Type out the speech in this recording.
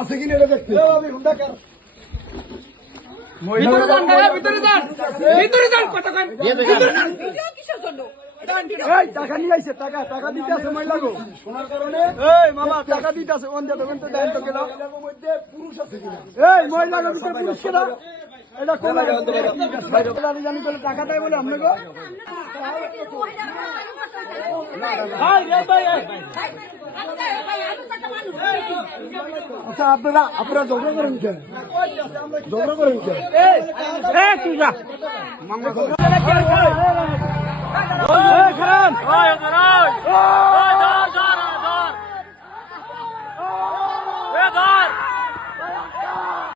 আছে কিনা এটা দেখতে টাকা নিয়ে আইছে টাকা দিতে আছে মহিলা গো শোনার কারণে মামা টাকা দিতে আছে ওন দেবেন তো দেন তো কেনা মধ্যে পুরুষ আছে কিনা এই মহিলার ভিতরে পুরুষ কেনা এটা কোন জানি বলে টাকা দেয় বলে আপনি গো আচ্ছা আপনারা ঝগড়া করেন কেন ঝগড়া করেন কেন খারাপ